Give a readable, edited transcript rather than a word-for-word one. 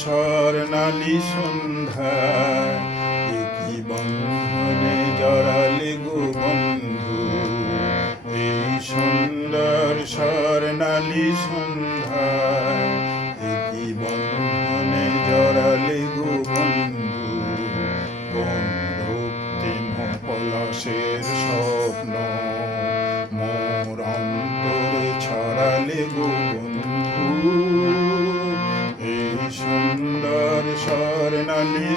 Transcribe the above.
স্বর্ণালী সন্ধ্যায় কি বন্ধনে জড়ালে গো বন্ধু, এই সুন্দর স্বর্ণালী সন্ধ্যায় কি বন্ধনে জড়ালে গো বন্ধু। কোন রক্তিম পলাশের স্বপ্ন মোর অন্তরে ছড়ালে গো বন্ধু, এই সুন্দর স্বর্ণালী